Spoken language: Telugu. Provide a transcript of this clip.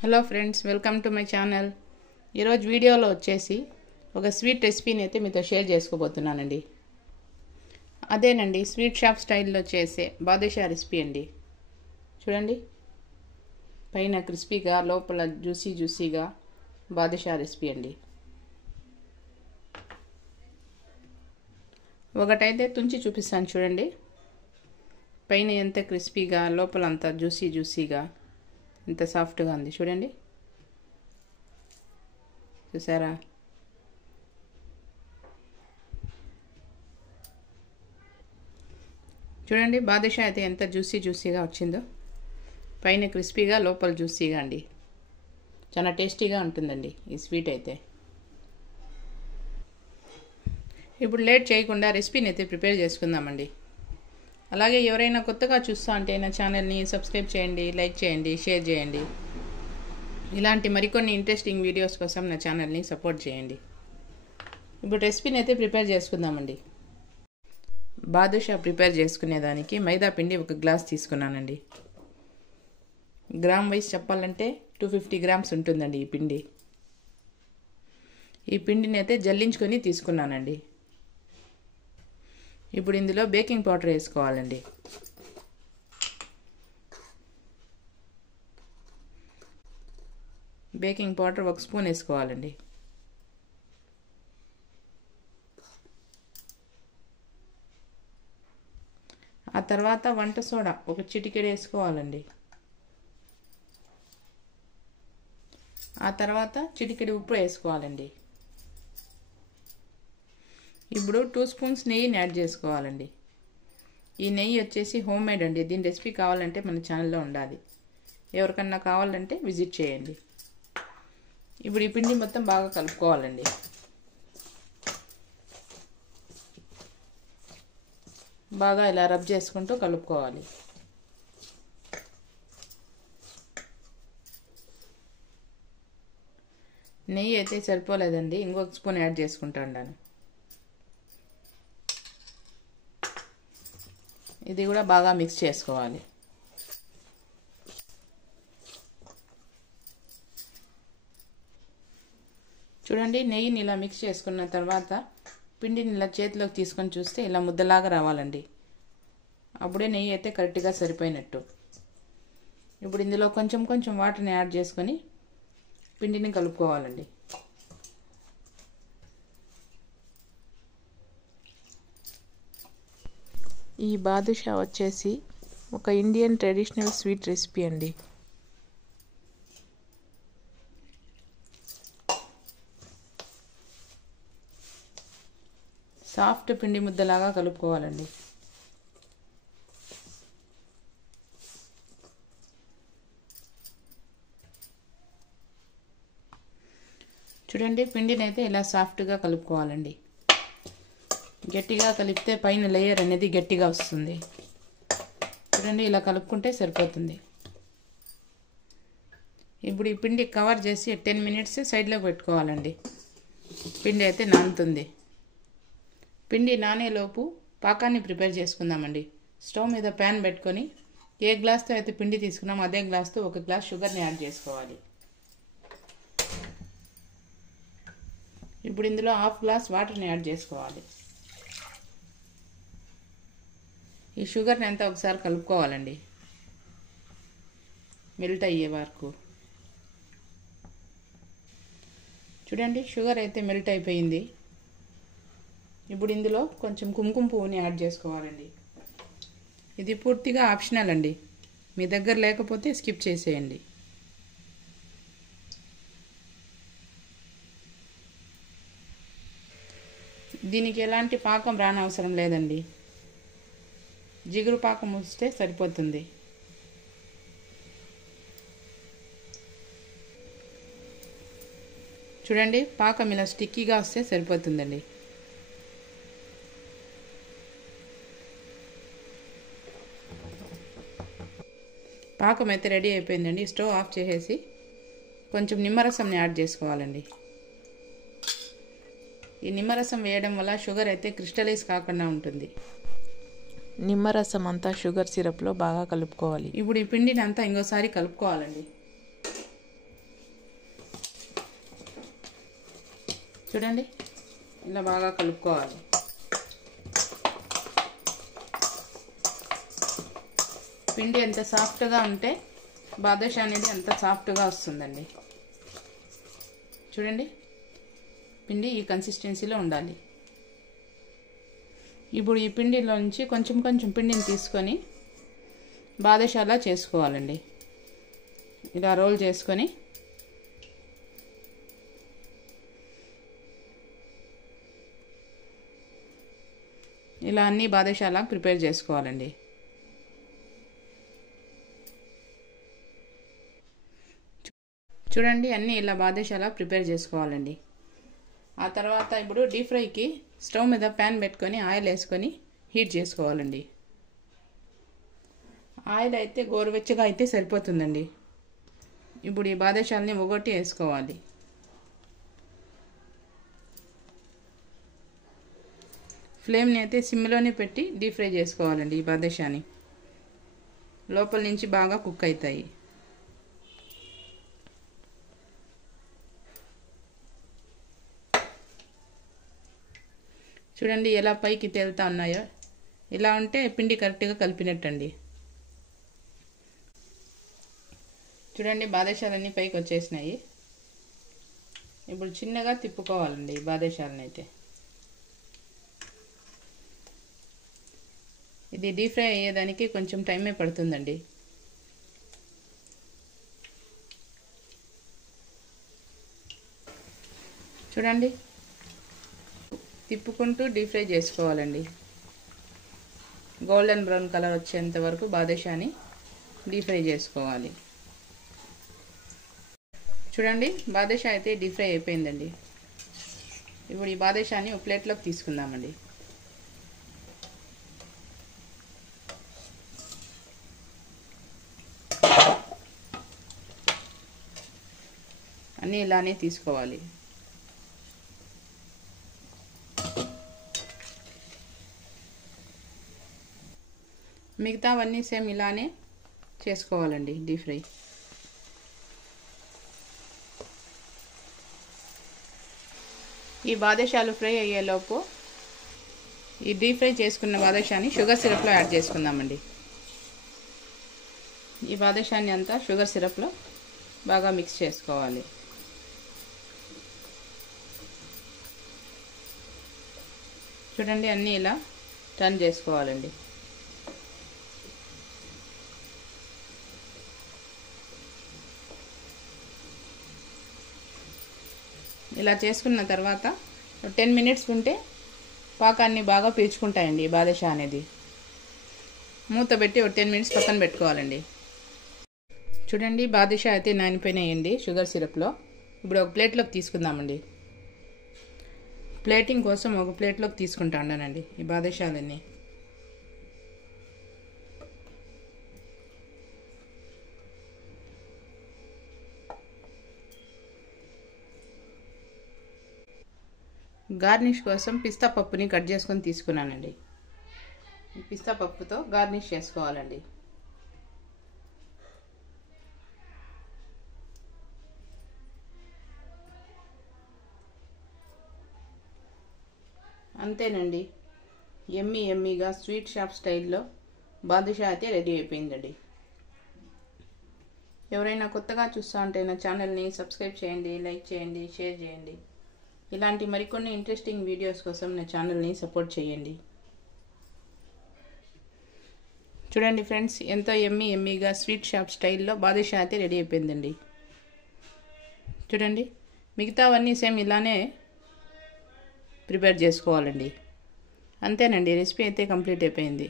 Hello friends, welcome to my channel. ఈరోజు వీడియోలో వచ్చేసి ఒక స్వీట్ రెసిపీని అయితే మీతో షేర్ చేసుకోబోతున్నానండి. అదేనండి, స్వీట్ షాప్ స్టైల్లో చేసే బాదుషా రెసిపీ అండి. చూడండి, పైన క్రిస్పీగా లోపల జ్యూసీగా బాదుషా రెసిపీ అండి. ఒకటైతే తుంచి చూపిస్తాను చూడండి. పైన ఎంత క్రిస్పీగా, లోపల అంతా జ్యూసీగా ఎంత సాఫ్ట్గా ఉంది చూడండి. చూసారా? చూడండి, బాదుషా అయితే ఎంత జ్యూసీగా వచ్చిందో. పైన క్రిస్పీగా, లోపల జ్యూసీగా అండి. చాలా టేస్టీగా ఉంటుందండి ఈ స్వీట్ అయితే. ఇప్పుడు లేట్ చేయకుండా రెసిపీని అయితే ప్రిపేర్ చేసుకుందామండి. అలాగే ఎవరైనా కొత్తగా చూస్తా అంటే నా ఛానల్ని సబ్స్క్రైబ్ చేయండి, లైక్ చేయండి, షేర్ చేయండి. ఇలాంటి మరికొన్ని ఇంట్రెస్టింగ్ వీడియోస్ కోసం నా ఛానల్ని సపోర్ట్ చేయండి. ఇప్పుడు రెసిపీని అయితే ప్రిపేర్ చేసుకుందామండి. బాదుషా ప్రిపేర్ చేసుకునేదానికి మైదా పిండి 1 గ్లాస్ తీసుకున్నానండి. గ్రామ్ వైజ్ చెప్పాలంటే 250 గ్రామ్స్ ఉంటుందండి ఈ పిండి. ఈ పిండిని అయితే జల్లించుకొని తీసుకున్నానండి. ఇప్పుడు ఇందులో బేకింగ్ పౌడర్ వేసుకోవాలండి. బేకింగ్ పౌడర్ 1 స్పూన్ వేసుకోవాలండి. ఆ తర్వాత వంట సోడా 1 చిటికెడు వేసుకోవాలండి. ఆ తర్వాత చిటికెడు ఉప్పు వేసుకోవాలండి. ఇప్పుడు 2 స్పూన్స్ నెయ్యిని యాడ్ చేసుకోవాలండి. ఈ నెయ్యి వచ్చేసి హోమ్ మేడ్ అండి. దీని రెసిపీ కావాలంటే మన ఛానల్లో ఉండాలి. ఎవరికన్నా కావాలంటే విజిట్ చేయండి. ఇప్పుడు ఈ పిండి మొత్తం బాగా కలుపుకోవాలండి. బాగా ఇలా రబ్ చేసుకుంటూ కలుపుకోవాలి. నెయ్యి అయితే సరిపోలేదండి, ఇంకొక స్పూన్ యాడ్ చేసుకుంటా ఉన్నాను. ఇది కూడా బాగా మిక్స్ చేసుకోవాలి. చూడండి, నెయ్యిని ఇలా మిక్స్ చేసుకున్న తర్వాత పిండిని ఇలా చేతిలోకి తీసుకొని చూస్తే ఇలా ముద్దలాగా రావాలండి. అప్పుడే నెయ్యి అయితే కరెక్ట్గా సరిపోయినట్టు. ఇప్పుడు ఇందులో కొంచెం వాటర్ని యాడ్ చేసుకొని పిండిని కలుపుకోవాలండి. ఈ బాదుషా వచ్చేసి ఒక ఇండియన్ ట్రెడిషనల్ స్వీట్ రెసిపీ అండి. సాఫ్ట్ పిండి ముద్దలాగా కలుపుకోవాలండి. చూడండి, పిండిని అయితే ఇలా సాఫ్ట్గా కలుపుకోవాలండి. గట్టిగా కలిపితే పైన లేయర్ అనేది గట్టిగా వస్తుంది. చూడండి, ఇలా కలుపుకుంటే సరిపోతుంది. ఇప్పుడు ఈ పిండి కవర్ చేసి 10 మినిట్స్ సైడ్లో పెట్టుకోవాలండి. పిండి అయితే నానుతుంది. పిండి నానేలోపు పాకాన్ని ప్రిపేర్ చేసుకుందామండి. స్టవ్ మీద ప్యాన్ పెట్టుకొని ఏ గ్లాస్తో అయితే పిండి తీసుకున్నామో అదే గ్లాస్తో 1 గ్లాస్ షుగర్ని యాడ్ చేసుకోవాలి. ఇప్పుడు ఇందులో 1/2 గ్లాస్ వాటర్ని యాడ్ చేసుకోవాలి. ఈ షుగర్ని అంతా ఒకసారి కలుపుకోవాలండి, మెల్ట్ అయ్యే వరకు. చూడండి, షుగర్ అయితే మెల్ట్ అయిపోయింది. ఇప్పుడు ఇందులో కొంచెం కుంకుమ పువ్వుని యాడ్ చేసుకోవాలండి. ఇది పూర్తిగా ఆప్షనల్ అండి. మీ దగ్గర లేకపోతే స్కిప్ చేసేయండి. దీనికి ఎలాంటి పాకం రానవసరం లేదండి. జిగురు పాకం వస్తే సరిపోతుంది. చూడండి, పాకం ఇలా స్టిక్కీగా వస్తే సరిపోతుందండి. పాకం అయితే రెడీ అయిపోయిందండి. స్టవ్ ఆఫ్ చేసేసి కొంచెం నిమ్మరసంని యాడ్ చేసుకోవాలండి. ఈ నిమ్మరసం వేయడం వల్ల షుగర్ అయితే క్రిస్టలైజ్ కాకుండా ఉంటుంది. నిమ్మరసం అంతా షుగర్ సిరప్లో బాగా కలుపుకోవాలి. ఇప్పుడు ఈ పిండిని అంతా ఇంకోసారి కలుపుకోవాలండి. చూడండి ఇలా బాగా కలుపుకోవాలి. పిండి ఎంత సాఫ్ట్గా ఉంటే బాదుషా అనేది అంత సాఫ్ట్గా వస్తుందండి. చూడండి పిండి ఈ కన్సిస్టెన్సీలో ఉండాలి. ఇప్పుడు ఈ పిండిలోంచి కొంచెం కొంచెం పిండిని తీసుకొని బాదుషాలా చేసుకోవాలండి. ఇలా రోల్ చేసుకొని ఇలా అన్ని బాదుషాలా ప్రిపేర్ చేసుకోవాలండి. చూడండి అన్నీ ఇలా బాదుషాలా ప్రిపేర్ చేసుకోవాలండి. ఆ తర్వాత ఇప్పుడు డీప్ ఫ్రైకి స్టవ్ మీద ప్యాన్ పెట్టుకొని ఆయిల్ వేసుకొని హీట్ చేసుకోవాలండి. ఆయిల్ అయితే గోరువెచ్చగా అయితే సరిపోతుందండి. ఇప్పుడు ఈ బాదుషాలని ఒగొట్టి వేసుకోవాలి. ఫ్లేమ్ని అయితే సిమ్లోనే పెట్టి డీప్ ఫ్రై చేసుకోవాలండి. ఈ బాదుషాని లోపల నుంచి బాగా కుక్ అవుతాయి. చూడండి ఎలా పైకి తేలుతా ఉన్నాయో. ఇలా ఉంటే పిండి కరెక్ట్గా కలిపినట్టండి. చూడండి బాదుషాలన్నీ పైకి వచ్చేసినాయి. ఇప్పుడు చిన్నగా తిప్పుకోవాలండి ఈ బాదుషాలని అయితే. ఇది డీప్ ఫ్రై అయ్యేదానికి కొంచెం టైమే పడుతుందండి. చూడండి తిప్పుకుంటూ డీప్ ఫ్రై చేసుకోవాలండి. గోల్డెన్ బ్రౌన్ కలర్ వచ్చేంత వరకు బాదుషాని డీప్ ఫ్రై చేసుకోవాలి. చూడండి బాదుషా అయితే డీప్ ఫ్రై అయిపోయిందండి. ఇప్పుడు ఈ బాదుషాని ఒక ప్లేట్లోకి తీసుకుందామండి. అన్నీ ఇలానే తీసుకోవాలి. మిగతావన్నీ సేమ్ ఇలానే చేసుకోవాలండి డీప్ ఫ్రై. ఈ బాదుషాలు ఫ్రై అయ్యేలోపు ఈ డీప్ ఫ్రై చేసుకున్న బాదుషాని షుగర్ సిరప్లో యాడ్ చేసుకుందామండి. ఈ బాదుషాని అంతా షుగర్ సిరప్లో బాగా మిక్స్ చేసుకోవాలి. చూడండి అన్నీ ఇలా టర్న్ చేసుకోవాలండి. ఇలా చేసుకున్న తర్వాత 10 మినిట్స్ ఉంటే పాకాన్ని బాగా పీల్చుకుంటాయండి ఈ బాదుషా అనేది. మూత పెట్టి ఒక 10 మినిట్స్ పక్కన పెట్టుకోవాలండి. చూడండి బాదుషా అయితే నానిపోయినాయండి షుగర్ సిరప్లో. ఇప్పుడు ఒక ప్లేట్లోకి తీసుకుందామండి. ప్లేటింగ్ కోసం ఒక ప్లేట్లోకి తీసుకుంటా ఉన్నానండి ఈ బాదుషాలన్నీ. గార్నిష్ కోసం పిస్తా పప్పుని కట్ చేసుకొని తీసుకున్నానండి. ఈ పిస్తా పప్పుతో గార్నిష్ చేసుకోవాలండి. అంతేనండి, ఎమ్మీగా స్వీట్ షాప్ స్టైల్లో బాదుషా అయితే రెడీ అయిపోయిందండి. ఎవరైనా కొత్తగా చూస్తూ ఉంటే నా ఛానల్ని సబ్స్క్రైబ్ చేయండి, లైక్ చేయండి, షేర్ చేయండి. ఇలాంటి మరికొన్ని ఇంట్రెస్టింగ్ వీడియోస్ కోసం నా ఛానల్ని సపోర్ట్ చేయండి. చూడండి ఫ్రెండ్స్, ఎంతో ఎమ్మీగా స్వీట్ షాప్ స్టైల్లో బాదుషా అయితే రెడీ అయిపోయిందండి. చూడండి మిగతావన్నీ సేమ్ ఇలానే ప్రిపేర్ చేసుకోవాలండి. అంతేనండి, రెసిపీ అయితే కంప్లీట్ అయిపోయింది.